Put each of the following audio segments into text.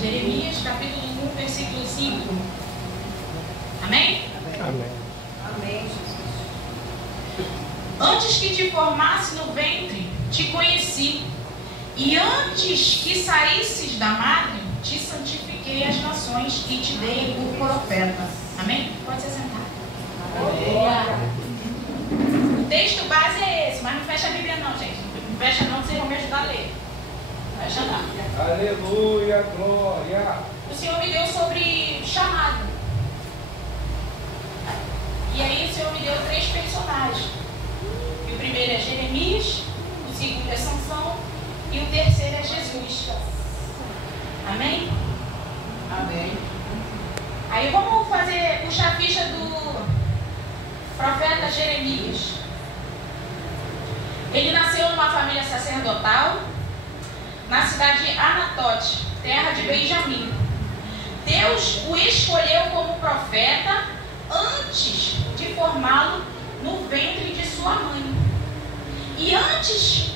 Jeremias, capítulo 1, versículo 5. Amém? Amém. Amém, Jesus. Antes que te formasse no ventre, te conheci. E antes que saísses da madre, te santifiquei as nações e te dei por profeta. Amém? Pode se sentar. O texto base é esse, mas não fecha a Bíblia não, gente. Não fecha não, vocês vão me ajudar a ler. Fecha não. Aleluia, glória. O Senhor me deu sobre chamado. E aí o Senhor me deu 3 personagens. E o primeiro é Jeremias, o segundo é Sansão e o terceiro é Jesus. Amém? Amém. Aí vamos puxar a ficha do profeta Jeremias. Ele nasceu numa família sacerdotal na cidade de Anatote, terra de Benjamim. Deus o escolheu como profeta antes de formá-lo no ventre de sua mãe. E antes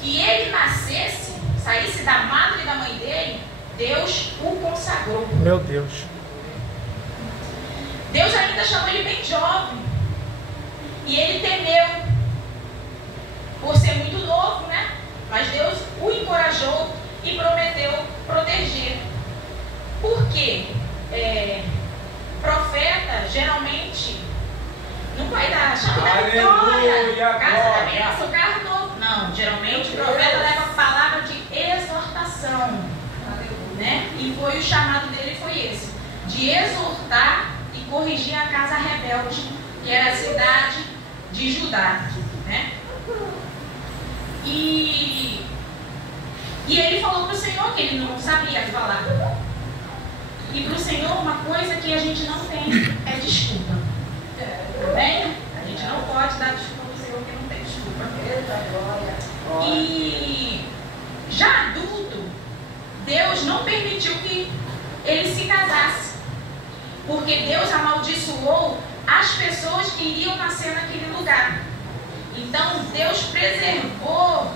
que ele nascesse, saísse da madre e da mãe dele, Deus o consagrou. Meu Deus. Deus ainda chamou ele bem jovem. E ele temeu por ser muito novo, né? Mas Deus o encorajou e prometeu proteger. Por quê? Profeta, geralmente, não vai dar chama da vitória, casa da bênção, carro novo. Não, geralmente o profeta leva a palavra de exortação, né? E foi o chamado dele foi esse, de exortar e corrigir a casa rebelde, que era a cidade de Judá, né? E ele falou para o Senhor que ele não sabia falar. E para o Senhor, uma coisa que a gente não tem é desculpa. Amém? A gente não pode dar desculpa para o Senhor que não tem desculpa. E já adulto, Deus não permitiu que ele se casasse. Porque Deus amaldiçoou as pessoas que iriam nascer naquele lugar. Então Deus preservou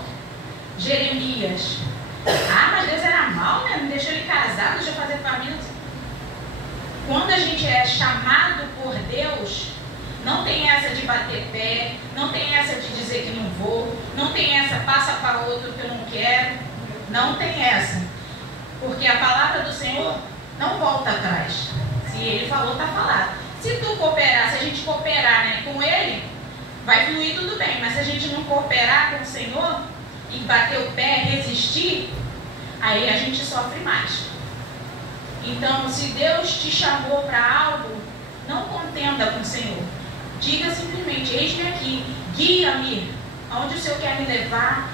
Jeremias. Mas Deus era mau, né? Não deixou ele casar, deixou fazer família. Quando a gente é chamado por Deus, não tem essa de bater pé, não tem essa de dizer que não vou, não tem essa passa para outro que eu não quero. Não tem essa. Porque a palavra do Senhor não volta atrás. Se ele falou, está falado. Se tu cooperar, se a gente cooperar, né, com ele, vai fluir tudo bem. Mas se a gente não cooperar com o Senhor e bater o pé, resistir, aí a gente sofre mais. Então, se Deus te chamou para algo, não contenda com o Senhor. Diga simplesmente, eis-me aqui, guia-me aonde o Senhor quer me levar,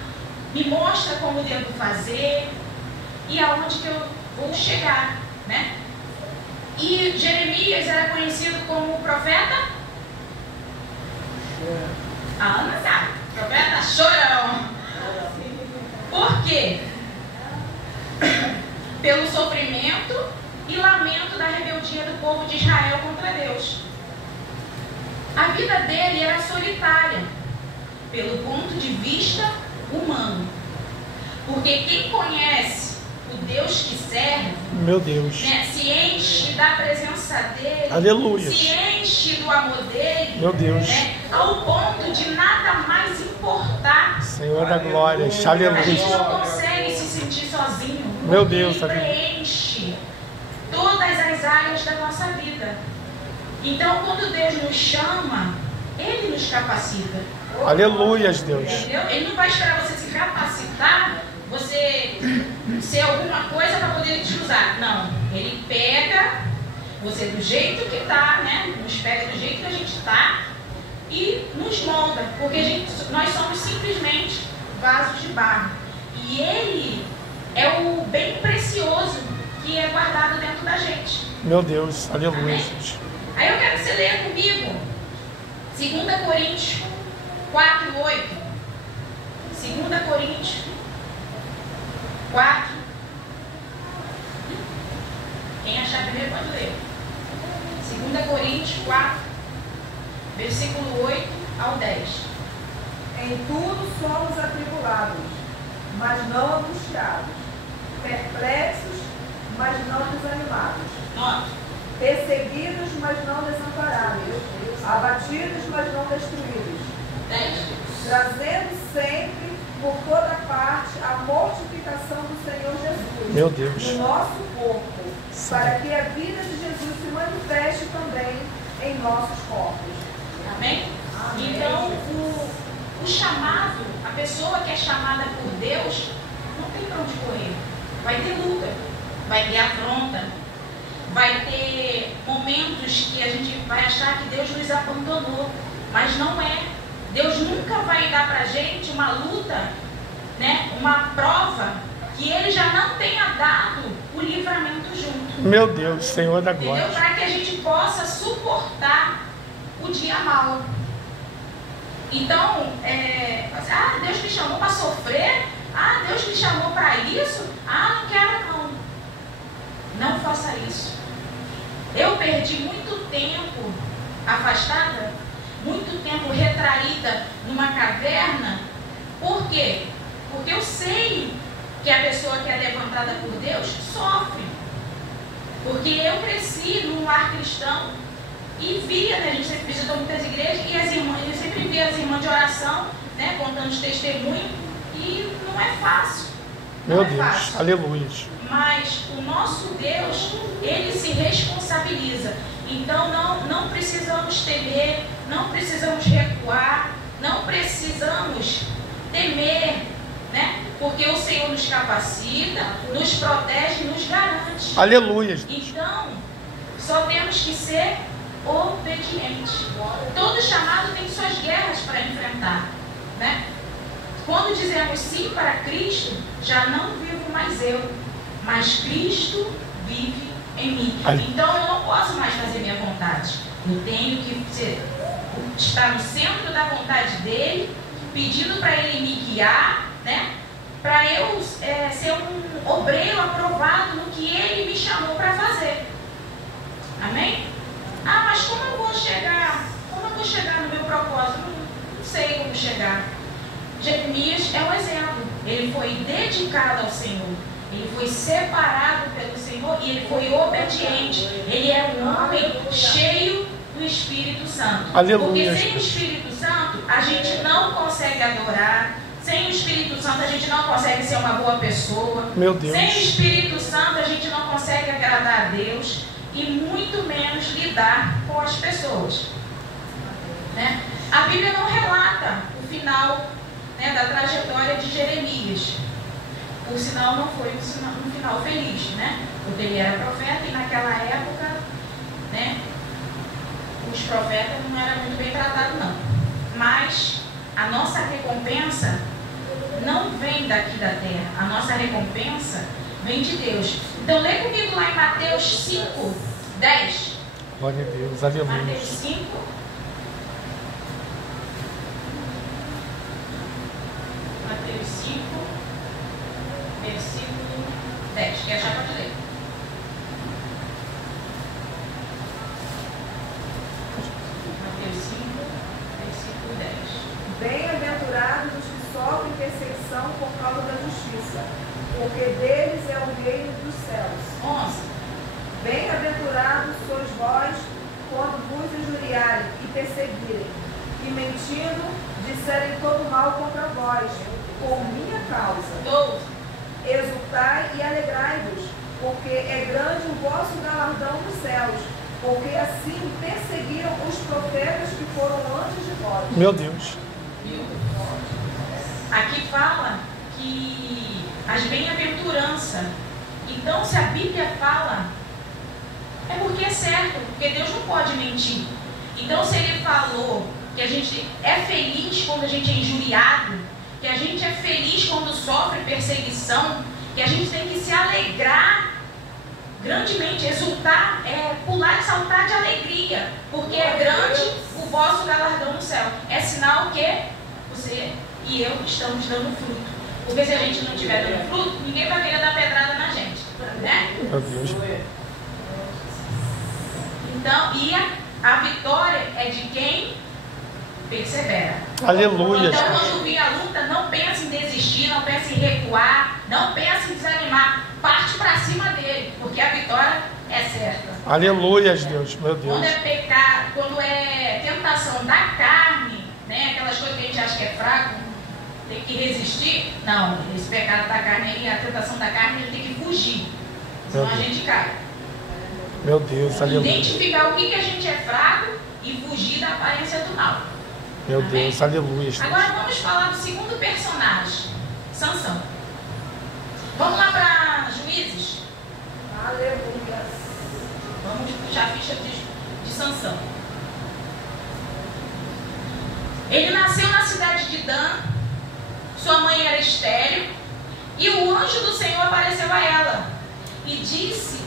me mostra como devo fazer e aonde que eu vou chegar, né? E Jeremias era conhecido como profeta? A Ana sabe, profeta chorão. Por quê? Pelo sofrimento e lamento da rebeldia do povo de Israel contra Deus. A vida dele era solitária, pelo ponto de vista humano. Porque quem conhece o Deus que serve, meu Deus, né, se enche da presença dele, aleluia, se enche do amor dele, meu Deus, né, ao ponto de nada mais importar. Senhor da glória, aleluia. A gente não consegue se sentir sozinho. Meu Deus, ele preenche todas as áreas da nossa vida. Então, quando Deus nos chama, Ele nos capacita. Aleluias, Deus. Entendeu? Ele não vai esperar você se capacitar, você ser alguma coisa para poder te usar. Não. Ele pega você do jeito que está, né? Nos pega do jeito que a gente está e nos molda. Porque nós somos simplesmente vasos de barro. E Ele é o bem precioso que é guardado dentro da gente. Meu Deus, aleluia. Aí eu quero que você leia comigo 2 Coríntios 4, 8. 2 Coríntios 4. Quem achar primeiro pode ler. 2 Coríntios 4, versículo 8 ao 10. Em tudo somos atribulados, mas não angustiados. Perplexos, mas não desanimados. Note. Perseguidos, mas não desamparados. Abatidos, mas não destruídos. 10. Trazendo sempre, por toda parte, a mortificação do Senhor Jesus. Meu Deus. No nosso corpo, para que a vida de Jesus se manifeste também em nossos corpos. Amém? Amém. Então, o chamado, a pessoa que é chamada por Deus, não tem para onde correr. Vai ter luta, vai ter afronta, vai ter momentos que a gente vai achar que Deus nos abandonou, mas não é. Deus nunca vai dar para a gente uma luta, né, uma prova, que Ele já não tenha dado o livramento junto. Meu Deus, Senhor da Entendeu? glória. Para que a gente possa suportar o dia mau. Então, Deus me chamou para sofrer? Deus me chamou para isso? Não quero não. Não faça isso. Eu perdi muito tempo afastada, muito tempo retraída numa caverna. Por quê? Porque eu sei que a pessoa que é levantada por Deus sofre. Porque eu cresci num lar cristão e via, né, a gente sempre visitou muitas igrejas e as irmãs, eu sempre via as irmãs de oração, né, contando os testemunhos, e não é fácil. Meu Deus, aleluia. Mas o nosso Deus, Ele se responsabiliza. Então não precisamos temer, não precisamos recuar, não precisamos temer, né? Porque o Senhor nos capacita, nos protege e nos garante. Aleluia. Então, só temos que ser obedientes. Todo chamado tem suas guerras para enfrentar, né? Quando dizemos sim para Cristo, já não vivo mais eu, mas Cristo vive em mim. Então eu não posso mais fazer minha vontade. Eu tenho que estar no centro da vontade dele, pedindo para ele me guiar, né? Para eu ser um obreiro aprovado no que ele me chamou para fazer. Amém? Mas como eu vou chegar? Como eu vou chegar no meu propósito? Não sei como chegar. Jeremias é um exemplo. Ele foi dedicado ao Senhor. Ele foi separado pelo Senhor e ele foi obediente. Ele é um homem cheio do Espírito Santo. Aleluia. Porque sem o Espírito Santo a gente não consegue adorar. Sem o Espírito Santo a gente não consegue ser uma boa pessoa. Meu Deus. Sem o Espírito Santo a gente não consegue agradar a Deus e muito menos lidar com as pessoas, né? A Bíblia não relata o final, né, da trajetória de Jeremias. Por sinal, não foi um final feliz, né? Porque ele era profeta e naquela época, né, os profetas não eram muito bem tratados, não. Mas a nossa recompensa não vem daqui da terra. A nossa recompensa vem de Deus. Então, lê comigo lá em Mateus 5, 10. Glória a Deus, aleluia. Mateus 5. Mateus 5, versículo 10. Quer achar, pode ler. Mateus 5, versículo 10. Bem-aventurados os que sofrem perseguição por causa da justiça, porque deles é o reino dos céus. 11. Bem-aventurados sois vós quando vos injuriarem e perseguirem, e mentindo disserem todo mal contra vós, por minha causa. 12. Exultai e alegrai-vos, porque é grande o vosso galardão nos céus, porque assim perseguiram os profetas que foram antes de vós. Meu Deus. Aqui fala que as bem-aventuranças. Então, se a Bíblia fala, é porque é certo, porque Deus não pode mentir. Então, se Ele falou que a gente é feliz quando a gente é injuriado, que a gente é feliz quando sofre perseguição, que a gente tem que se alegrar grandemente, exultar, pular e saltar de alegria, porque é grande o vosso galardão no céu. É sinal que você e eu estamos dando fruto. Porque se a gente não estiver dando fruto, ninguém vai querer dar pedrada na gente, né? Meu Deus. Então, e a vitória é de quem persevera. Aleluia, Então, Jesus. quando vir a luta, não pense em desistir, não pense em recuar, não pense em desanimar. Parte para cima dele, porque a vitória é certa. Aleluia, Deus, meu Deus. Quando é pecado, quando é tentação da carne, né, aquelas coisas que a gente acha que é fraco, tem que resistir. Não, esse pecado da carne aí, a tentação da carne, a gente tem que fugir. Senão a gente cai. Meu Deus, aleluia. Identificar o que a gente é fraco e fugir da aparência do mal. Meu Amém? Deus, aleluia. Jesus. Agora vamos falar do segundo personagem, Sansão. Vamos lá para Juízes. Aleluia. Vamos puxar a ficha de Sansão. Ele nasceu na cidade de Dan, sua mãe era estéril, e o anjo do Senhor apareceu a ela e disse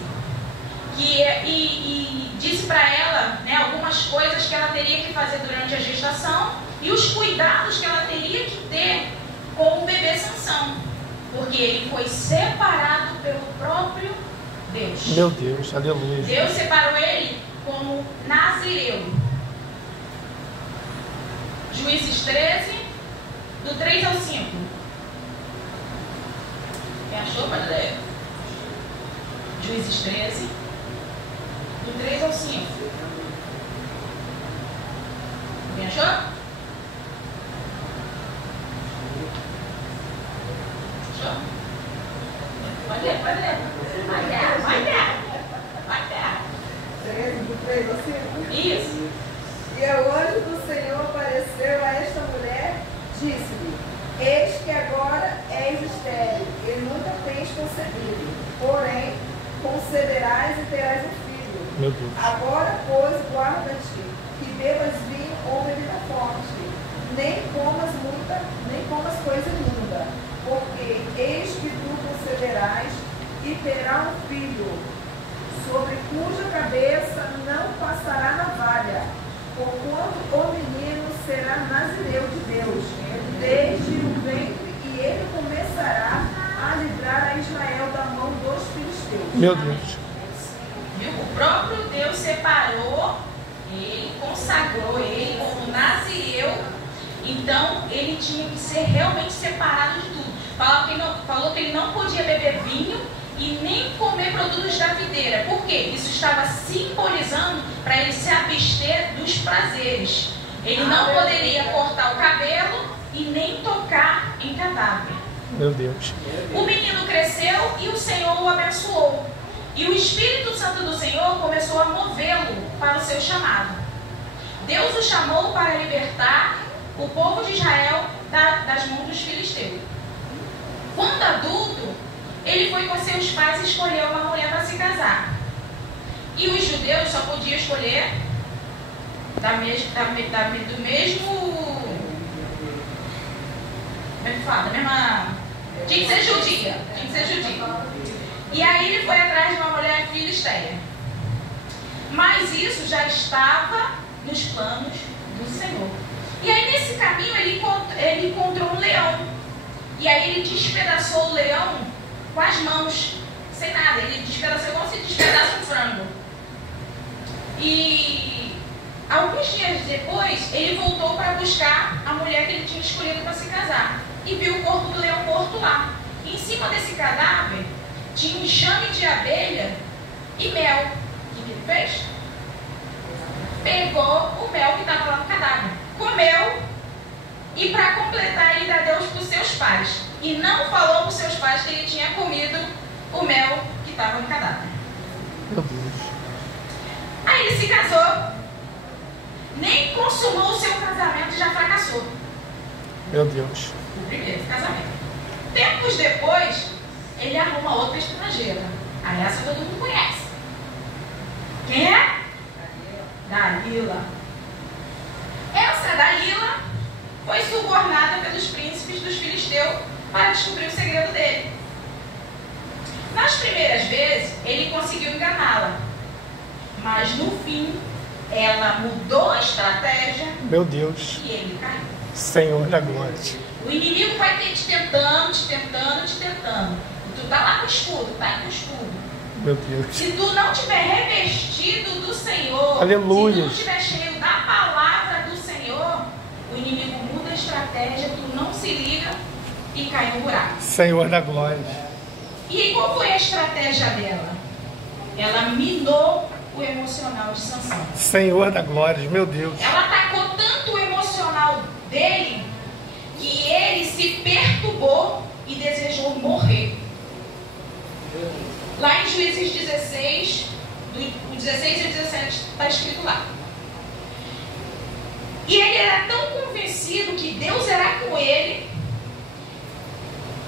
disse para ela, né, algumas coisas que ela teria que fazer durante a gestação e os cuidados que ela teria que ter com o bebê Sansão, porque ele foi separado pelo próprio Deus. Meu Deus, aleluia. Deus separou ele como nazireu. Juízes 13, do 3 ao 5. Quem achou, pode ler. Juízes 13, do 3 ao 5. Quem achou? Achou? Pode ler, pode ler. Vai dar, vai dar. Vai dar. 13, do 3 ao 5? Isso. E o anjo do Senhor apareceu a esta mulher, disse-lhe: Eis que agora és estéril, e nunca tens concebido. Porém, conceberás e terás um filho. Meu Deus. Agora, pois, guarda-te, que bebas vinho ou bebida forte, nem comas coisa imunda, porque eis que tu conceberás e terá um filho, sobre cuja cabeça não passará navalha, porquanto o menino será nazireu de Deus, desde o ventre, e ele começará a livrar a Israel da mão dos filisteus. Meu Deus. Viu? O próprio Deus separou ele, consagrou ele como nazireu. Então ele tinha que ser realmente separado de tudo. Falou que ele não podia beber vinho e nem comer produtos da videira. Por quê? Isso estava simbolizando para ele se abster dos prazeres. Ele não poderia cortar o cabelo e nem tocar em cadáver. Meu Deus. O menino cresceu e o Senhor o abençoou. E o Espírito Santo do Senhor começou a movê-lo para o seu chamado. Deus o chamou para libertar o povo de Israel das mãos dos filisteus. Quando adulto, ele foi com seus pais e escolheu uma mulher para se casar. E os judeus só podiam escolher do mesmo... Como é que fala? Da mesma... Tinha que ser judia. E aí ele foi atrás de uma mulher filisteia. Mas isso já estava nos planos do Senhor. E aí nesse caminho ele encontrou um leão. E aí ele despedaçou o leão com as mãos, sem nada. Ele despedaçou como se despedaça um frango. E alguns dias depois, ele voltou para buscar a mulher que ele tinha escolhido para se casar. E viu o corpo do leão morto lá. E em cima desse cadáver tinha um enxame de abelha e mel. O que ele fez? Pegou o mel que estava lá no cadáver, comeu, e para completar ele dá Deus para os seus pais. E não falou para os seus pais que ele tinha comido o mel que estava no cadáver. Meu Deus. Aí ele se casou, nem consumou o seu casamento e já fracassou. Meu Deus. O primeiro casamento. Tempos depois, ele arruma outra estrangeira. Aí essa todo mundo conhece. Quem é? Dalila. Essa Dalila foi subornada pelos príncipes dos filisteus para descobrir o segredo dele. Nas primeiras vezes, ele conseguiu enganá-la. Mas no fim, ela mudou a estratégia. Meu Deus. E ele caiu. Senhor da glória. O inimigo vai ter te tentando. E tu tá lá com o escudo, tá aí com o escudo. Meu Deus. Se tu não tiver revestido do Senhor, Aleluia. se tu não estiver cheio da palavra do Senhor, e cai no buraco. Senhor da glória. E qual foi a estratégia dela? Ela minou o emocional de Sansão. Senhor da glória, meu Deus. Ela atacou tanto o emocional dele que ele se perturbou e desejou morrer. Lá em Juízes 16, do 16 e 17 está escrito lá. E ele era tão convencido que Deus era com ele,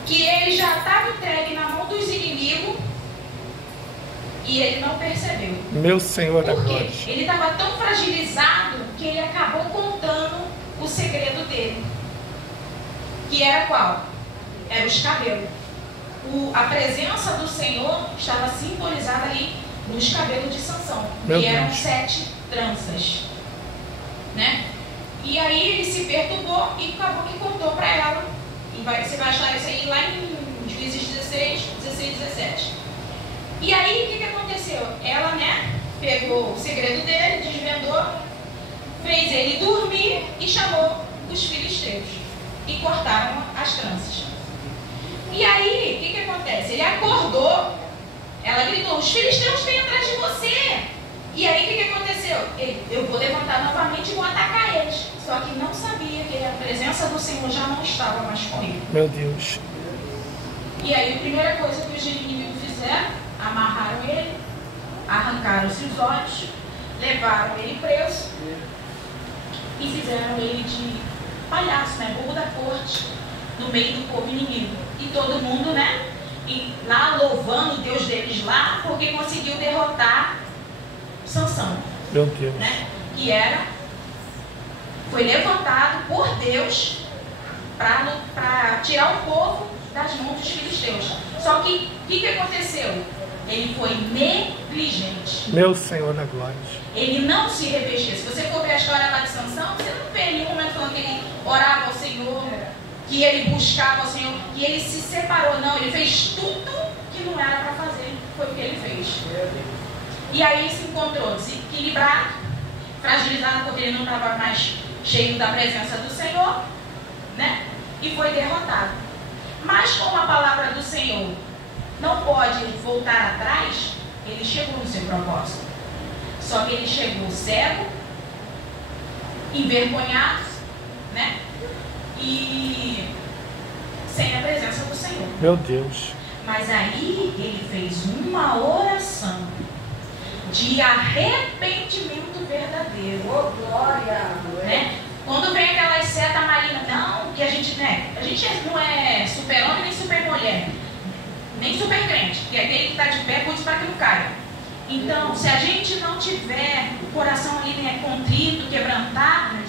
que ele já estava entregue na mão dos inimigos e ele não percebeu. Meu Senhor da Por quê? glória. Ele estava tão fragilizado que ele acabou contando o segredo dele. Que era qual? Era os cabelos. A presença do Senhor estava simbolizada ali nos cabelos de Sansão. Meu que eram Deus. 7 tranças. Né? E aí ele se perturbou e acabou que contou para ela. E você vai achar isso aí lá em Juízes 16 e 17. E aí o que aconteceu? Ela, né, pegou o segredo dele, desvendou, fez ele dormir e chamou os filisteus. E cortaram as tranças. E aí, o que acontece? Ele acordou, ela gritou, os filisteus vêm atrás de você. E aí, o que aconteceu? Eu vou levantar novamente e vou atacar eles. Só que não sabia que a presença do Senhor já não estava mais com ele. Meu Deus. E aí, a primeira coisa que os inimigos fizeram, amarraram ele, arrancaram-se os olhos, levaram ele preso e fizeram ele de palhaço, né, bobo da corte, no meio do povo inimigo. E todo mundo, né, lá louvando o Deus deles lá, porque conseguiu derrotar Sansão. Meu Deus. Né, que foi levantado por Deus para tirar o povo das mãos dos filisteus. Só que o que aconteceu? Ele foi negligente. Meu Senhor da glória. Ele não se revestia. Se você for ver a história lá de Sansão, você não vê nenhum momento falando que ele orava ao Senhor, que ele buscava ao Senhor, que ele se separou. Não, ele fez tudo que não era para fazer. Foi o que ele fez. E aí se encontrou desequilibrado, fragilizado, porque ele não estava mais cheio da presença do Senhor, né? E foi derrotado. Mas como a palavra do Senhor não pode voltar atrás, ele chegou no seu propósito. Só que ele chegou cego, envergonhado, né? E sem a presença do Senhor. Meu Deus. Mas aí ele fez uma oração de arrependimento verdadeiro. Oh, glória! Né? Quando vem aquelas setas malignas, não, que a gente não é super-homem nem super-mulher, nem super-crente, que é aquele que está de pé, cuide para que não caia. Então, se a gente não tiver o coração ali, né, contrito, quebrantado,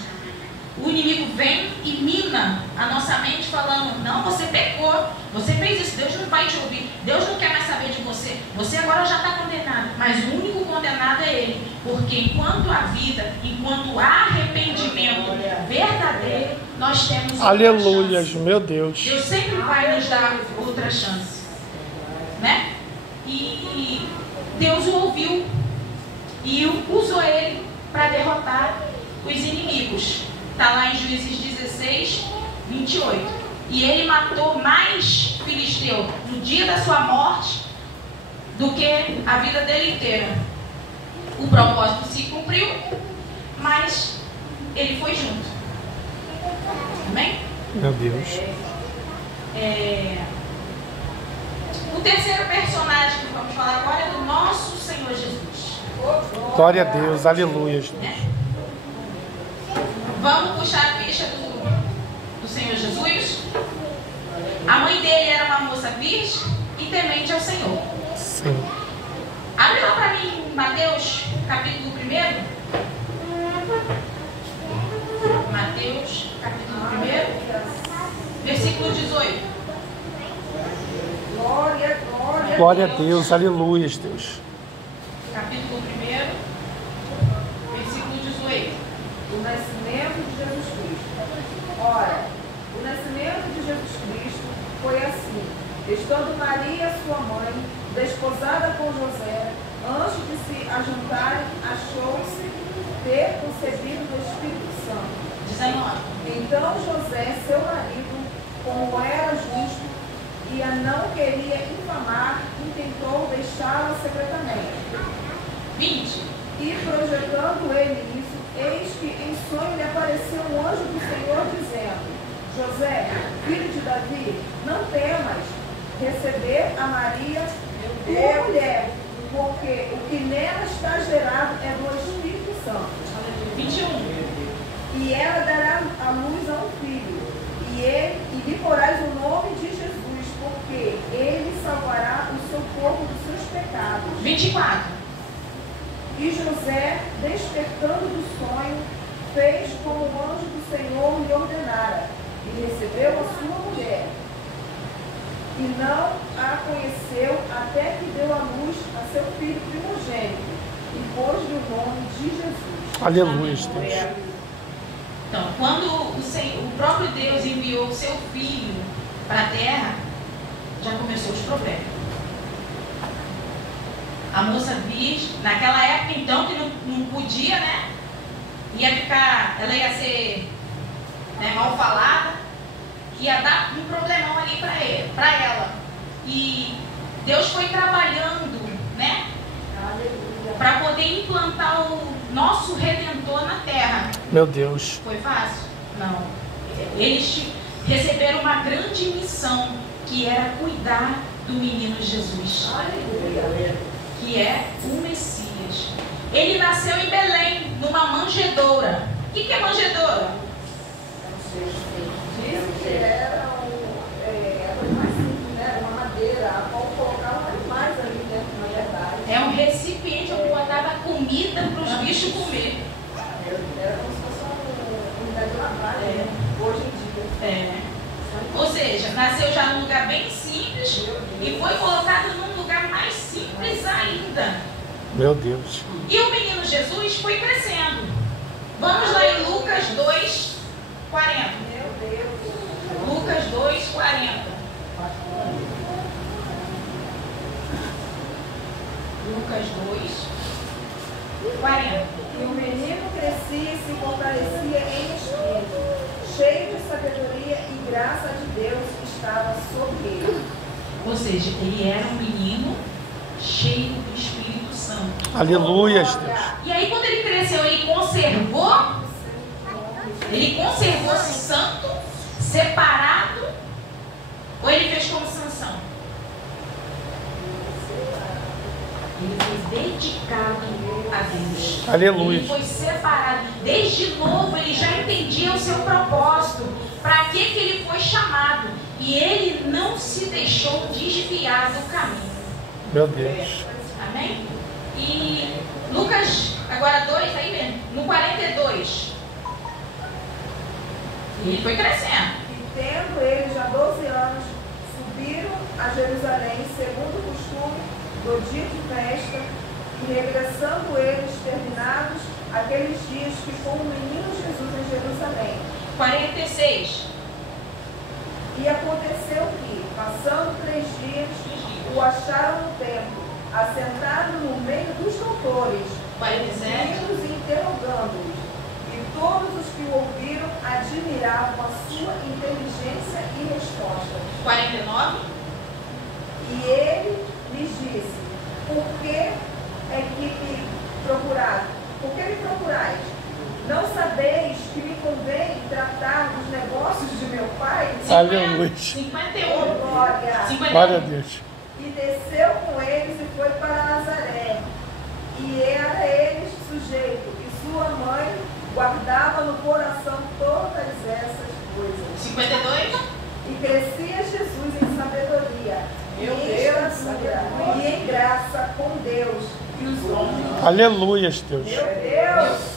o inimigo vem e mina a nossa mente falando, não, você pecou, você fez isso, Deus não vai te ouvir, Deus não quer mais saber de você, você agora já está condenado, mas o único condenado é Ele, porque enquanto há vida, enquanto há arrependimento verdadeiro, nós temos Aleluias, chance. meu Deus. Deus sempre vai nos dar outra chance, né? E Deus o ouviu e usou ele para derrotar os inimigos. Está lá em Juízes 16, 28. E ele matou mais filisteu no dia da sua morte do que a vida dele inteira. O propósito se cumpriu, mas ele foi junto. Amém? Meu Deus. O terceiro personagem que vamos falar agora é do nosso Senhor Jesus. Glória a Deus, aleluias. Vamos puxar a ficha do Senhor Jesus. A mãe dele era uma moça virgem e temente ao Senhor. Sim. Abre lá para mim Mateus, capítulo 1. Mateus, capítulo 1, versículo 18. Glória, glória. Glória a Deus, aleluias, Deus. Capítulo 1, versículo 18. O nascimento de Jesus Cristo. Ora, o nascimento de Jesus Cristo foi assim. Estando Maria, sua mãe, desposada com José, antes de se ajuntarem, achou-se ter concebido do Espírito Santo. 19. Então José, seu marido, como era justo, e a não queria infamar, intentou deixá-la secretamente. 20. E projetando ele isso, eis que em sonho lhe apareceu um anjo do Senhor, dizendo: José, filho de Davi, não temas receber a Maria, tua mulher, porque o que nela está gerado é do Espírito Santo. 21. E ela dará à luz a um filho, e lhe porás o nome de Jesus, porque ele salvará o seu povo dos seus pecados. 24. E José, despertando do sonho, fez como o anjo do Senhor lhe ordenara, e recebeu a sua mulher. E não a conheceu até que deu à luz a seu filho primogênito, e pôs-lhe o nome de Jesus. Aleluia, Deus. Então, quando o próprio Deus enviou o seu filho para a terra, já começou os problemas. A moça virgem, naquela época então, que não podia, né? Ela ia ser, né, mal falada, ia dar um problemão ali para ela. E Deus foi trabalhando, né? Para poder implantar o nosso Redentor na terra. Meu Deus. Foi fácil? Não. Eles receberam uma grande missão, que era cuidar do menino Jesus, que é o Messias. Ele nasceu em Belém, numa manjedoura. O que é manjedoura? Diz que era mais simples, né? Uma madeira, a qual colocavam animais ali dentro, na verdade. É um recipiente onde botava comida para os bichos comer. Era como se fosse uma unidade de lavagem, hoje em dia. Ou seja, nasceu já num lugar bem simples e foi colocado num lugar mais simples ainda. Meu Deus. E o menino Jesus foi crescendo. Vamos lá em Lucas 2, 40. Meu Deus. Lucas 2, 40. Lucas 2, 40. E o menino crescia e se fortalecia em espírito, cheio de sabedoria e graça de Deus estava sobre ele. Ou seja, ele era um menino cheio do Espírito Santo. Aleluia, Deus. E aí quando ele cresceu, ele conservou-se santo, separado, ou ele fez como Sansão? Ele foi dedicado a Deus. Aleluia. Ele foi separado. Desde novo ele já entendia o seu propósito. Para que ele foi chamado. E ele não se deixou desviar do caminho. Meu Deus. Amém? E Lucas, agora 2, aí mesmo, no 42. Ele foi crescendo. E tendo ele já 12 anos, subiram a Jerusalém, segundo o costume do dia de festa, e regressando eles terminados aqueles dias, ficou o menino Jesus em Jerusalém. 46. E aconteceu que, passando 3 dias, o acharam no templo, assentado no meio dos doutores, 47. ouvindo-os e interrogando-os. E todos os que o ouviram admiravam a sua inteligência e resposta. 49. E ele lhes disse: Por que é que me procurais? Por que me procurais? Não sabeis que me convém tratar dos negócios de meu pai? Aleluia. 51. Glória! 51. Glória a Deus. E desceu com eles e foi para Nazaré. E era ele sujeito, e sua mãe guardava no coração todas essas coisas. 52. E crescia Jesus em sabedoria, Meu em Deus. estatura e em graça com Deus e os homens. Aleluia, Deus. Meu Deus!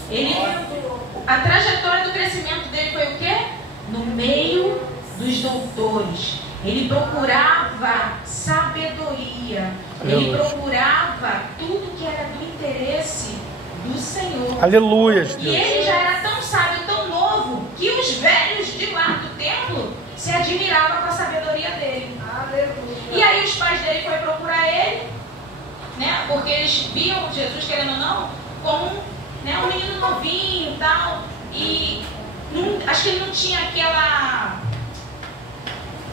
A trajetória do crescimento dele foi o quê? No meio dos doutores. Ele procurava sabedoria. Ele Aleluia. procurava tudo que era do interesse do Senhor. Aleluia, E Deus. ele já era tão sábio, tão novo, que os velhos de lá do templo se admiravam com a sabedoria dele. Aleluia! E aí os pais dele foram procurar ele, né? Porque eles viam Jesus, querendo ou não, como né, um menino novinho e tal. E acho que ele não tinha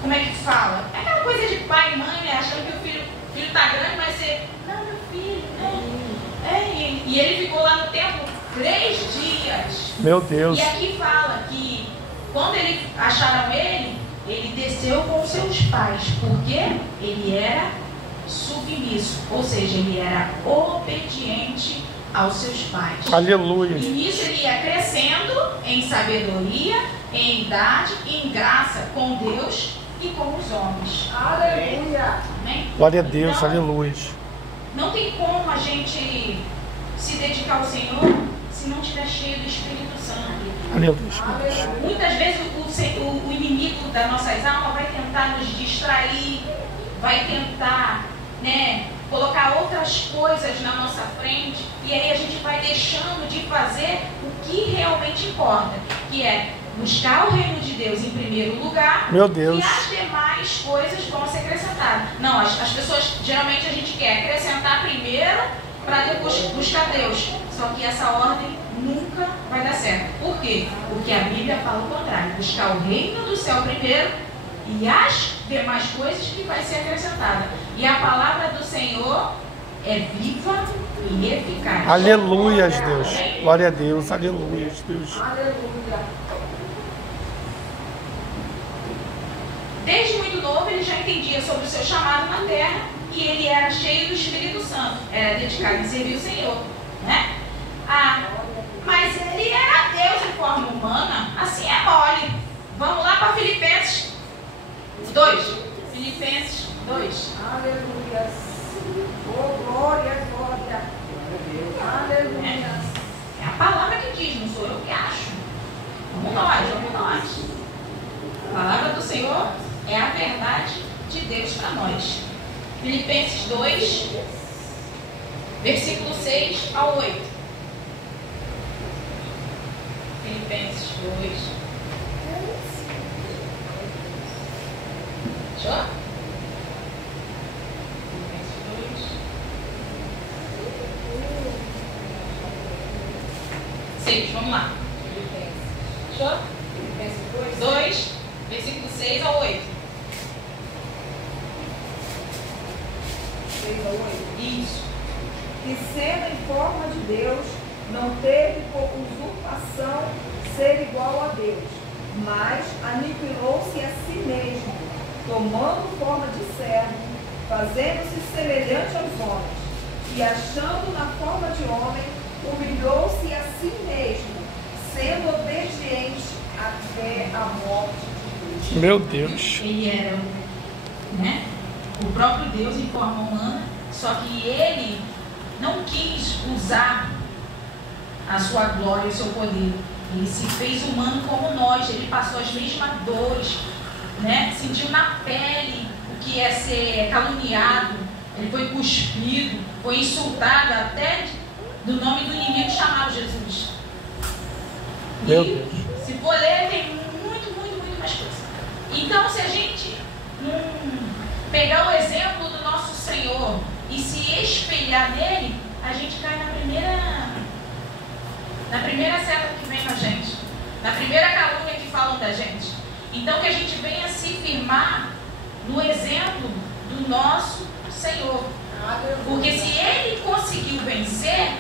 como é que fala? É aquela coisa de pai e mãe, né? Achando que o filho tá grande, mas você, não, meu filho, e ele ficou lá no templo 3 dias. Meu Deus. E aqui fala que quando acharam ele desceu com seus pais, porque ele era submisso, ou seja, ele era obediente aos seus pais. Aleluia. E nisso ele ia crescendo em sabedoria, em idade, em graça com Deus e com os homens. Aleluia. Amém? Glória a Deus, Então, aleluia. não tem como a gente se dedicar ao Senhor se não estiver cheio do Espírito Santo. Aleluia. Muitas vezes o inimigo das nossas almas vai tentar nos distrair, vai tentar, colocar outras coisas na nossa frente, e aí a gente vai deixando de fazer o que realmente importa, que é buscar o reino de Deus em primeiro lugar. Meu Deus. E as demais coisas vão ser acrescentadas. Não, as pessoas, geralmente a gente quer acrescentar primeiro para depois buscar Deus. Só que essa ordem nunca vai dar certo. Por quê? Porque a Bíblia fala o contrário. Buscar o reino do céu primeiro e as demais coisas que vai ser acrescentada. E a palavra do Senhor é viva e eficaz. Aleluia, Deus. Glória a Deus. Aleluia, Deus. Aleluia. Desde muito novo ele já entendia sobre o seu chamado na terra e ele era cheio do Espírito Santo. Era dedicado em servir o Senhor, né? Mas ele era Deus em forma humana, assim é mole. Vamos lá para Filipenses 2. Filipenses 2. Aleluia. Oh, glória, glória. Aleluia. É a palavra que diz, não sou eu que acho. Vamos nós. A palavra do Senhor é a verdade de Deus para nós. Filipenses 2, versículo 6 ao 8. Filipenses 2. Fechou? Filipenses 2. 6, vamos lá. Fechou? Filipenses 2, versículo 6 ao 8. 6 a 8. Isso. Que sendo em forma de Deus, não teve por usurpação ser igual a Deus, mas aniquilou-se a si mesmo, tomando forma de servo, fazendo-se semelhante aos homens, e achando na forma de homem, humilhou-se a si mesmo, sendo obediente até a morte de cruz. Meu Deus. Ele era o próprio Deus em forma humana, só que ele não quis usar a sua glória e o seu poder. Ele se fez humano como nós, ele passou as mesmas dores, sentiu na pele o que é ser caluniado, ele foi cuspido, foi insultado até do nome do inimigo chamado Jesus. Meu E Deus. se for ler, tem muito mais coisa. Então, se a gente pegar o exemplo do nosso Senhor e se espelhar nele, a gente cai na primeira seta que vem na gente, na primeira calúnia que falam da gente. Então, que a gente venha se firmar no exemplo do nosso Senhor. Porque se ele conseguiu vencer,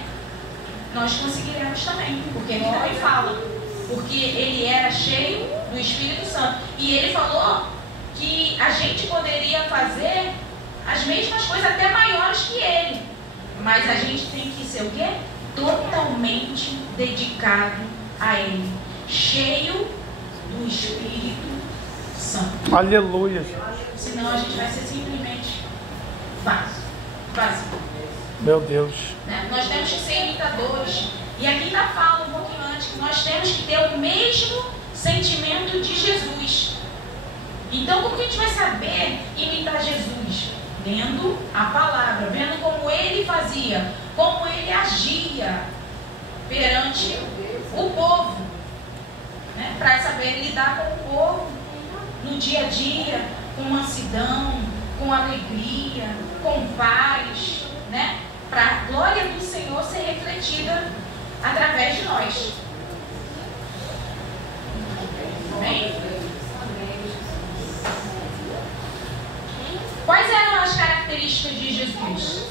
nós conseguiremos também. Porque ele também fala. Porque ele era cheio do Espírito Santo. E ele falou que a gente poderia fazer as mesmas coisas, até maiores que ele. Mas a gente tem que ser o quê? Totalmente dedicado a ele. Cheio do Espírito Santo. Aleluia. Senão a gente vai ser simplesmente vazio. Meu Deus. Nós temos que ser imitadores. E aqui ainda fala um pouquinho antes que nós temos que ter o mesmo sentimento de Jesus. Então, como que a gente vai saber imitar Jesus? Vendo a palavra, vendo como ele fazia, como ele agia perante o povo, para saber lidar com o povo no dia a dia, com mansidão, com alegria, com paz, para a glória do Senhor ser refletida através de nós. Amém? Jesus.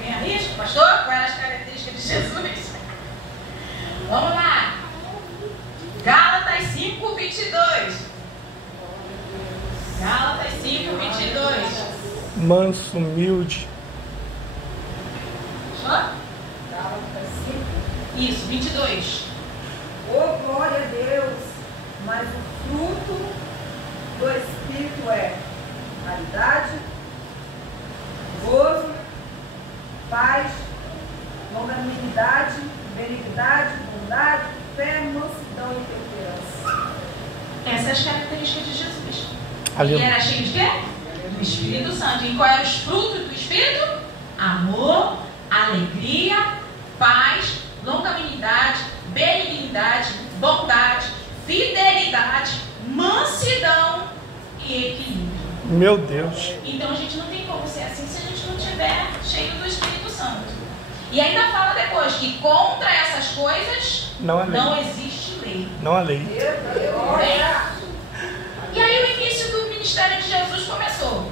Vem arrisco, pastor? Quais as características de Jesus? Vamos lá. Gálatas 5:22. Gálatas 5:22. Manso, humilde. Hã? Gálatas 5. Isso, 22. Oh, glória a Deus! Mas o fruto do Espírito é caridade, gozo, paz, longanimidade, benignidade, bondade, fé, mansidão e temperança. Essas são as características de Jesus. Aleluia. Ele era cheio de quê? Do Espírito Santo. E quais eram os frutos do Espírito? Amor, alegria, paz, longanimidade, benignidade, bondade, fidelidade, mansidão e equilíbrio. Meu Deus. Então a gente não tem como ser assim se a gente não estiver cheio do Espírito Santo. E ainda fala depois que contra essas coisas Não há lei. não existe lei. Não há lei. E aí o início do ministério de Jesus começou.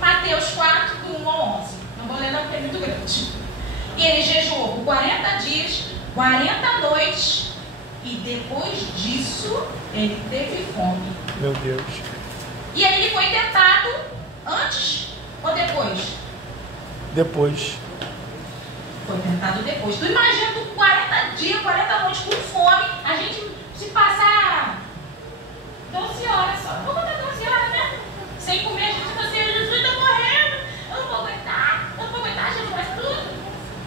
Mateus 4, do 1 ao 11. Não vou ler não porque é muito grande. E ele jejuou por 40 dias, 40 noites. E depois disso, ele teve fome. Meu Deus. E aí ele foi tentado antes ou depois? Depois. Foi tentado depois. Tu imagina tu 40 dias, 40 noites com fome, a gente se passar 12 horas só. Vou botar 12 horas, né? Sem comer, a gente fica assim, Jesus tá morrendo, eu não vou aguentar, Jesus faz tudo.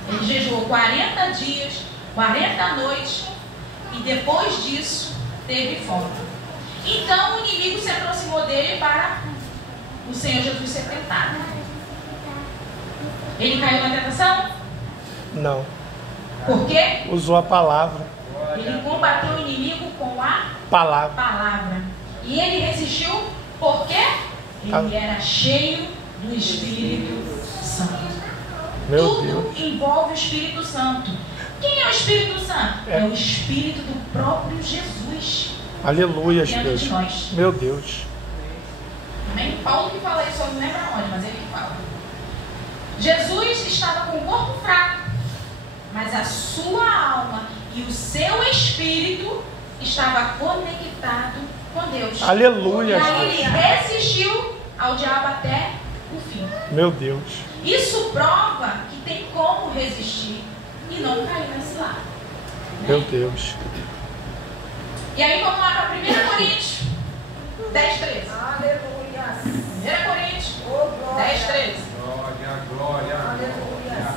Ele jejuou 40 dias, 40 noites, e depois disso teve fome. Então o inimigo se aproximou dele para o Senhor Jesus ser tentado. Ele caiu na tentação? Não. Por quê? Usou a palavra. Ele combateu o inimigo com a Palavra. palavra. E ele resistiu por quê? Ele era cheio do Espírito Santo. Meu Tudo Deus. envolve o Espírito Santo. Quem é o Espírito Santo? É o Espírito do próprio Jesus. Aleluia, Dentro Deus. de nós. Meu Deus. Amém? Paulo que fala isso, eu não lembro aonde, mas ele que fala. Jesus estava com o corpo fraco, mas a sua alma e o seu espírito estava conectado com Deus. Aleluia, E aí ele Jesus. resistiu ao diabo até o fim. Meu Deus. Isso prova que tem como resistir e não cair nesse lado. Meu Deus. E aí vamos lá para 1 Coríntios 10, 13. Aleluia. 1 Coríntios Oh, glória. 10, 13. Glória, glória. Aleluia.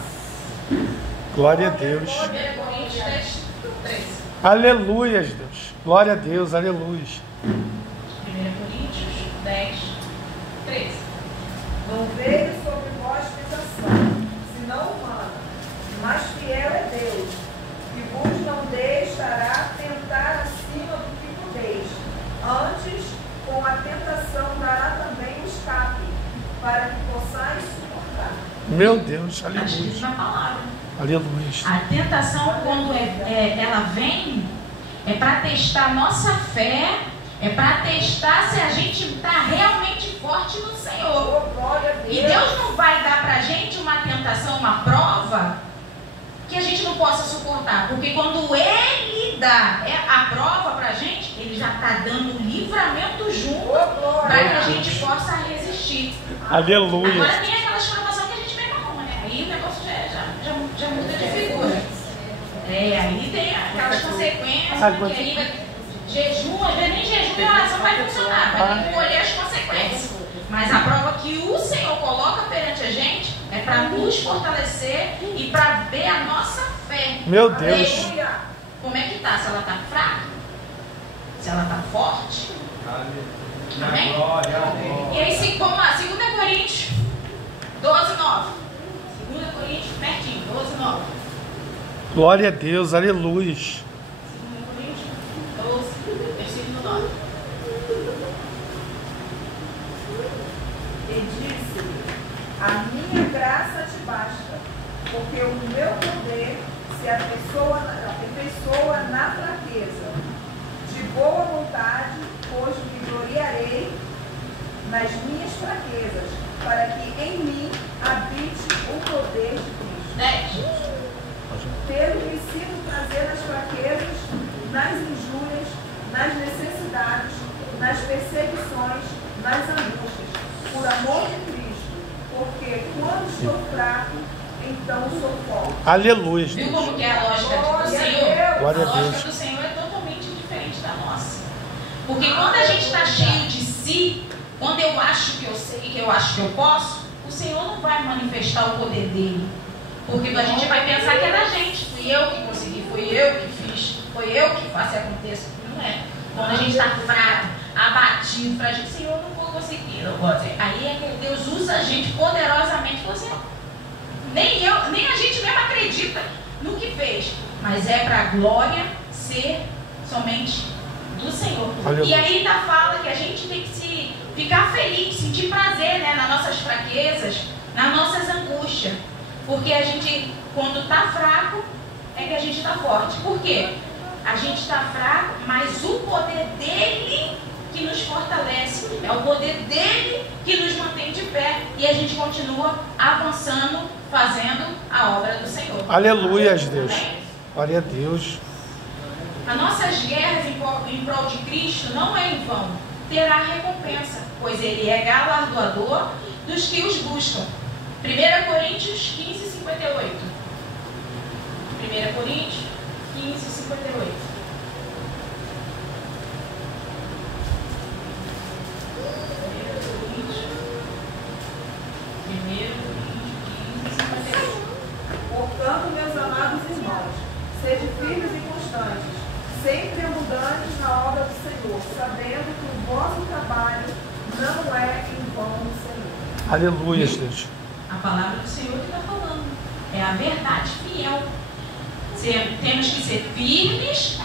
Glória a Deus. 1 Coríntios 10, 13. Aleluia, Deus. Glória a Deus. Aleluia. 1 Coríntios 10, 13. Não veio sobre vós tentação, senão humana, mas fiel é Deus, que vos não deixará tentar acima do que podeis. Antes, com a tentação dará também o escape, para que possais suportar. Meu Deus. Está escrito Aleluia. na palavra. Aleluia. A tentação, quando ela vem, é para testar a nossa fé, é para testar se a gente está realmente forte no Senhor. Oh, glória a Deus. E Deus não vai dar para a gente uma tentação, uma prova, que a gente não possa suportar. Porque quando Ele dá a prova para a gente, Ele já está dando o livramento junto para que a gente possa resistir. Aleluia. Agora tem aquelas provações que a gente pega uma, né? Aí o negócio já muda de figura. Aí tem aquelas consequências, Água. que aí jejum, às vezes nem jejum e oração vai funcionar, vai ter que colher as consequências. Mas a prova que o Senhor coloca perante a gente é para nos fortalecer e para ver a nossa fé. Meu Deus. Aleluia. Como é que tá? Se ela está fraca? Se ela está forte? Amém? Glória, glória. E aí, vamos lá, 2 Coríntios 12, 9. 2 Coríntios, pertinho, 12, 9. Glória a Deus. Aleluia. 2 Coríntios 12, versículo 9. E disse-lhe: a minha graça te basta, porque o meu poder se aperfeiçoa na fraqueza. De boa vontade, pois me gloriarei nas minhas fraquezas, para que em mim habite o poder de Cristo. Tendo me sido prazer nas fraquezas, nas injúrias, nas necessidades, nas perseguições, nas angústias, por amor de Cristo, porque quando estou fraco, então sou forte. Aleluia. Viu como que é a lógica do Senhor? Glória A a Deus. lógica do Senhor é totalmente diferente da nossa. Porque quando a gente está cheio de si, quando eu acho que eu sei, que eu acho que eu posso, o Senhor não vai manifestar o poder dele. Porque a gente vai pensar que é da gente. Fui eu que consegui, fui eu que fiz, foi eu que faço e aconteça. Não é. Quando a gente está fraco, abatido, pra gente, Senhor, não vou conseguir, não vou fazer. Aí é que Deus usa a gente poderosamente. Fala assim, nem a gente mesmo acredita no que fez. Mas é para a glória ser somente do Senhor. Aleluia. E aí ainda fala que a gente tem que ficar feliz, sentir prazer, né, nas nossas fraquezas, nas nossas angústias. Porque a gente, quando está fraco, é que a gente está forte. Por quê? A gente está fraco, mas o poder dele que nos fortalece. É o poder dele que nos mantém de pé. E a gente continua avançando, fazendo a obra do Senhor. Aleluia, Deus. Glória a Deus. As nossas guerras em prol de Cristo não é em vão. Terá recompensa, pois ele é galardoador dos que os buscam. 1 Coríntios 15, 58. 1 Coríntios 15, 58. 1 Coríntios 15, 58. Portanto, meus amados irmãos, sede firmes e constantes, sempre abundantes na obra do Senhor, sabendo que o vosso trabalho não é em vão no Senhor. Aleluia, Deus. A palavra do Senhor que está falando. É a verdade fiel. Temos que ser firmes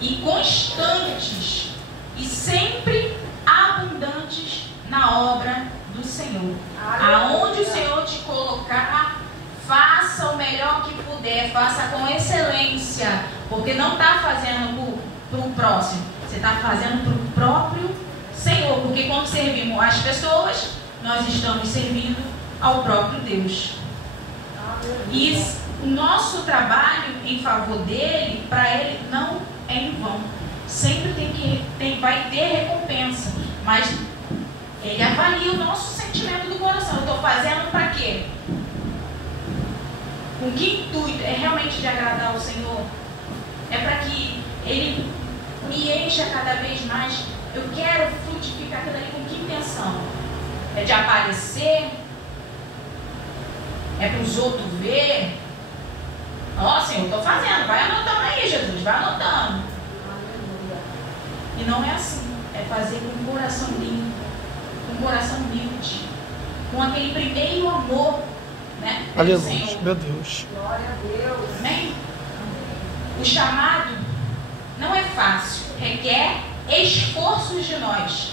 e constantes e sempre abundantes na obra do Senhor. Aonde o Senhor te colocar, faça o melhor que puder, faça com excelência, porque não está fazendo para o próximo, você está fazendo para o próprio Senhor, porque quando servimos as pessoas, nós estamos servindo ao próprio Deus. E o nosso trabalho em favor dele, para ele, não é em vão. Sempre vai ter recompensa, mas ele avalia o nosso sentimento do coração. Eu estou fazendo para quê? Com que intuito? É realmente de agradar ao Senhor? É para que ele me encha cada vez mais? Eu quero frutificar aquilo ali com que intenção? É de aparecer? É para os outros ver? Ó, Senhor, estou fazendo. Vai anotando aí, Jesus. Vai anotando. E não é assim. É fazer com um coração limpo, com um coração humilde, com aquele primeiro amor, né? Aleluia, meu Deus. Glória a Deus. Amém? O chamado não é fácil, requer esforços de nós.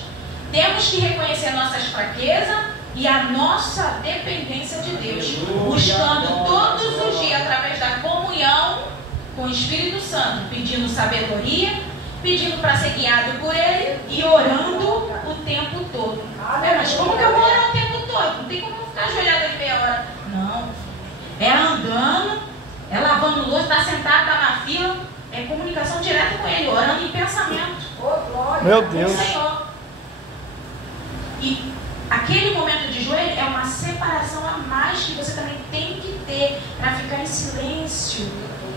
Temos que reconhecer nossas fraquezas e a nossa dependência de Deus, buscando todos os dias, através da comunhão com o Espírito Santo, pedindo sabedoria, pedindo para ser guiado por Ele e orando o tempo todo. Mas como que eu vou orar o tempo todo? Não tem como eu ficar ajoelhada ali meia hora. Não. É andando, é lavando louça, está sentado, está na fila, é comunicação direta com Ele, orando em pensamento. Meu Deus. Com o Senhor. E aquele momento de joelho é uma separação a mais que você também tem que ter para ficar em silêncio,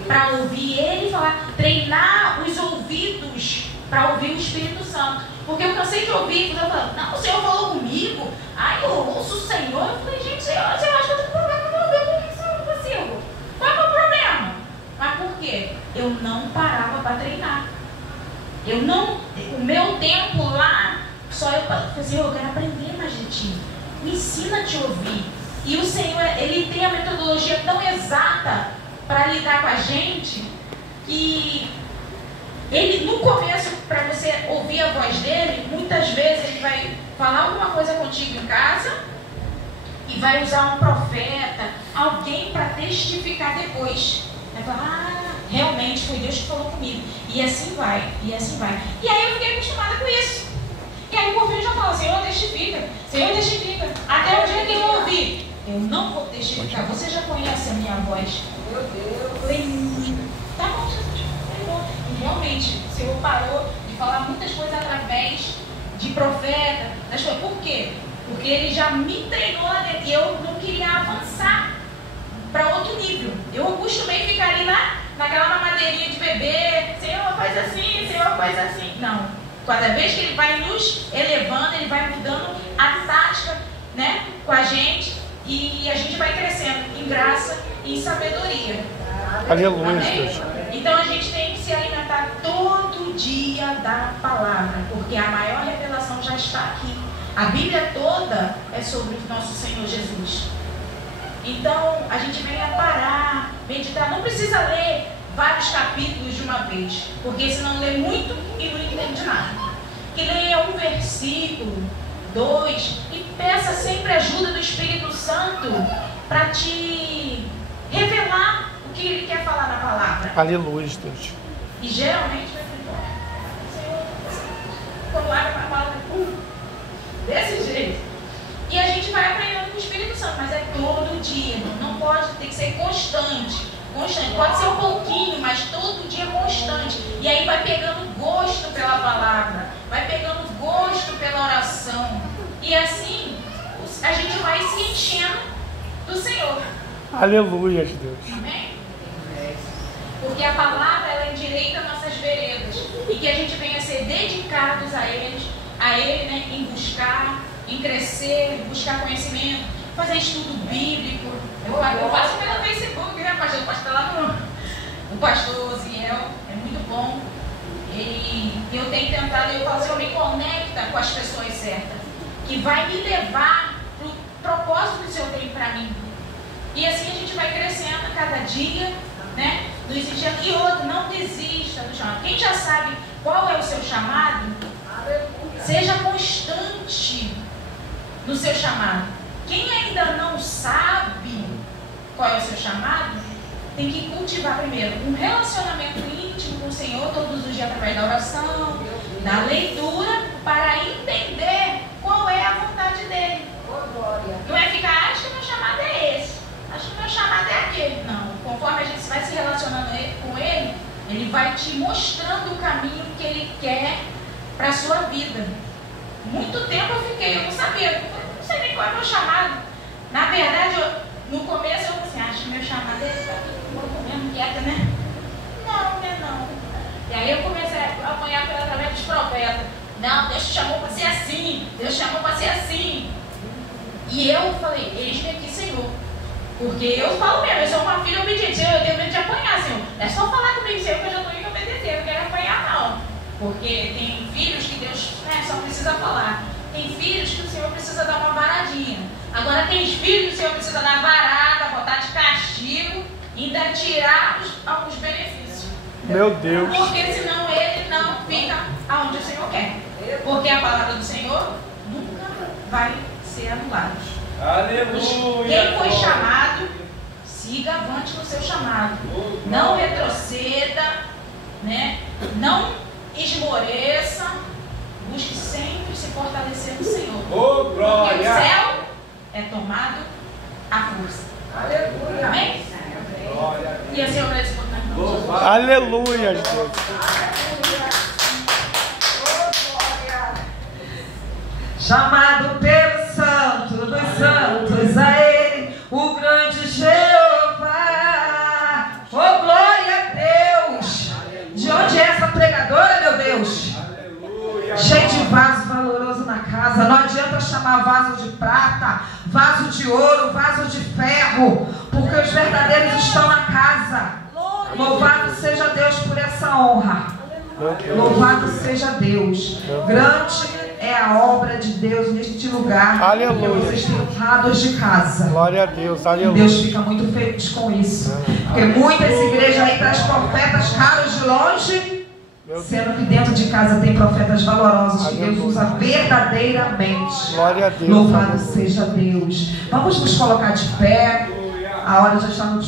para ouvir Ele falar, treinar os ouvidos para ouvir o Espírito Santo. Porque eu cansei de ouvir, eu falando, não, o Senhor falou comigo, ai, eu ouço o Senhor. Eu falei, gente, Senhor, você acha que eu tenho problema com Deus? Por que eu não consigo? Qual é o problema? Mas por quê? Eu não parava para treinar. O meu tempo lá, só eu falei assim, eu quero aprender mais de ti. Me ensina a te ouvir. E o Senhor, Ele tem a metodologia tão exata para lidar com a gente, que Ele, no começo, para você ouvir a voz dele, muitas vezes Ele vai falar alguma coisa contigo em casa e vai usar um profeta, alguém para testificar depois. Vai falar, realmente foi Deus que falou comigo. E assim vai, e assim vai. E aí eu fiquei acostumada com isso. E aí por fim eu já falo, Senhor, testifica. Senhor, testifica. Até o dia que eu ouvi, eu não vou testificar. Você já conhece a minha voz? Meu Deus. Eu falei, tá bom, Jesus. Tá bom. E realmente, o Senhor parou de falar muitas coisas através de profeta. Das coisas. Por quê? Porque Ele já me treinou lá dentro. E eu não queria avançar para outro nível. Eu acostumei ficar ali naquela mamadeirinha de bebê. Senhor, faz assim, Senhor, faz assim. Não. Cada vez que Ele vai nos elevando, Ele vai mudando a tática, né, com a gente. E a gente vai crescendo em graça e em sabedoria. Aleluia, Amém? Deus. Então a gente tem que se alimentar todo dia da palavra, porque a maior revelação já está aqui. A Bíblia toda é sobre o nosso Senhor Jesus. Então a gente vem a parar, meditar. Não precisa ler vários capítulos de uma vez, porque senão lê muito e não entende nada. Que leia um versículo, 2, e peça sempre a ajuda do Espírito Santo para te revelar o que Ele quer falar na palavra. Aleluia, Deus. E geralmente vai ser Senhor, quando abre a palavra, desse jeito. E a gente vai aprendendo com o Espírito Santo, mas é todo dia, não pode, tem que ser constante. Pode ser um pouquinho, mas todo dia constante. E aí vai pegando gosto pela palavra, vai pegando gosto pela oração. E assim a gente vai se enchendo do Senhor. Aleluia, Deus. Amém? Porque a palavra, ela endireita nossas veredas. E que a gente venha ser dedicados a Ele, né, em buscar, em crescer, buscar conhecimento, fazer estudo bíblico. Eu faço pelo Facebook, né, pastor? O pastor lá no... O pastor Ziel é muito bom. E eu tenho tentado, eu falo assim, eu me conecta com as pessoas certas, que vai me levar para o propósito que o Senhor tem para mim. E assim a gente vai crescendo a cada dia, né? E outro, não desista do chamado. Quem já sabe qual é o seu chamado, seja constante no seu chamado. Quem ainda não sabe qual é o seu chamado, tem que cultivar primeiro um relacionamento íntimo com o Senhor todos os dias através da oração, da leitura, para entender qual é a vontade dele. Não é ficar, acho que meu chamado é esse, acho que meu chamado é aquele. Não, conforme a gente vai se relacionando com ele, ele vai te mostrando o caminho que ele quer para a sua vida. Muito tempo eu fiquei, eu não sabia, não sei nem qual é o meu chamado. Na verdade, no começo eu falei assim, acho que meu chamado é ficar mesmo quieta, né? Não, né, não. E aí eu comecei a apanhar através dos profetas. Não, Deus te chamou para ser assim, Deus te chamou para ser assim. E eu falei, eis-me aqui, Senhor. Porque eu falo mesmo, eu sou uma filha obediente, eu tenho medo de apanhar, Senhor. É só falar comigo, Senhor, que eu já estou indo obedecer, eu não quero apanhar, não. Porque tem filhos que Deus, né, só precisa falar. Tem filhos que o Senhor precisa dar uma varadinha. Agora tem filhos que o Senhor precisa dar varada, botar de castigo e ainda tirar alguns benefícios. Meu Deus. Porque senão ele não fica aonde o Senhor quer. Porque a palavra do Senhor nunca vai ser anulada. Aleluia. Quem foi chamado, siga avante no seu chamado. Não retroceda, né? Não esmoreça. Busque sempre se fortalecer no Senhor. Oh, Porque glória. o céu é tomado à força. Aleluia. Amém? Glória. E assim eu agradeço por tanto. Aleluia, Deus. Chamado pelo Santo dos Santos, a Ele, o grande Jeová. Oh, glória a Deus! De onde é essa pregadora, meu Deus? Aleluia. Cheio de vaso valoroso na casa. Não adianta chamar vaso de prata, vaso de ouro, vaso de ferro, porque os verdadeiros estão na casa. Louvado seja Deus por essa honra. Louvado seja Deus. Grande é a obra de Deus neste lugar. Aleluia. Que vocês têm honrados de casa. Glória a Deus, aleluia. Deus fica muito feliz com isso. Porque muitas igrejas aí traz profetas caros de longe, sendo que dentro de casa tem profetas valorosos que Deus usa verdadeiramente. Glória a Deus. Louvado seja Deus. Vamos nos colocar de pé. A hora já está no